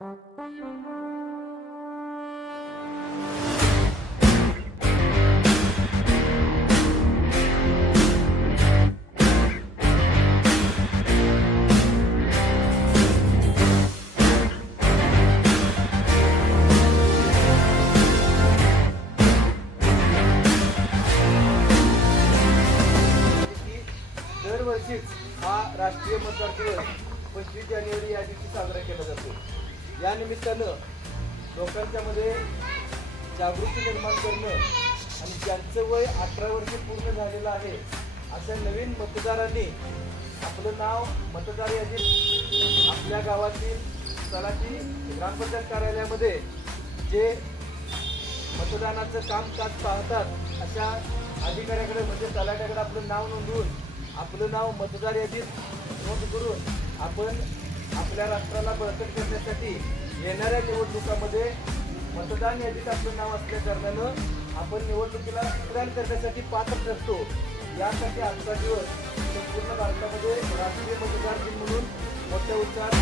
दरवर्षीच हा राष्ट्रीय मतदार दिवस पंचवीस जानेवारी या दिवशी साजरा केला जातो. या निमित्तानं लोकांच्या मध्ये जागृती निर्माण करणं आणि ज्यांचं वय अठरा वर्ष पूर्ण झालेलं आहे अशा नवीन मतदारांनी आपलं नाव मतदार यादीत आपल्या गावातील तलाठी ग्रामपंचायत कार्यालयामध्ये जे मतदानाचं कामकाज पाहतात अशा अधिकाऱ्याकडे म्हणजे तलाट्याकडे आपलं नाव नोंदवून आपलं नाव मतदार यादीत नोंद करून आपण आपल्या राष्ट्राला बळकट करण्यासाठी येणाऱ्या निवडणुकामध्ये मतदान यादीत आपलं नाव असल्या कारणानं आपण निवडणुकीला मतदान करण्यासाठी पात्र ठरतो यासाठी आजचा दिवस संपूर्ण भारतामध्ये राष्ट्रीय मतदार दिन म्हणून मोठ्या उत्साहात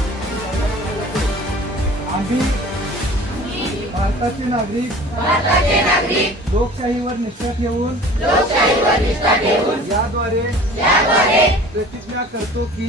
आम्ही भारताचे नागरिक लोकशाहीवर निष्ठा ठेवून याद्वारे प्रतिज्ञा करतो की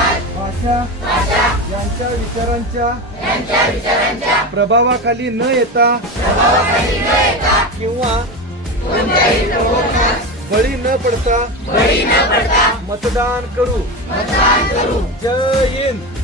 भाषा यांच्या विचारांच्या प्रभावाखाली न येता किंवा बळी न पडता मतदान करू. जय हिंद.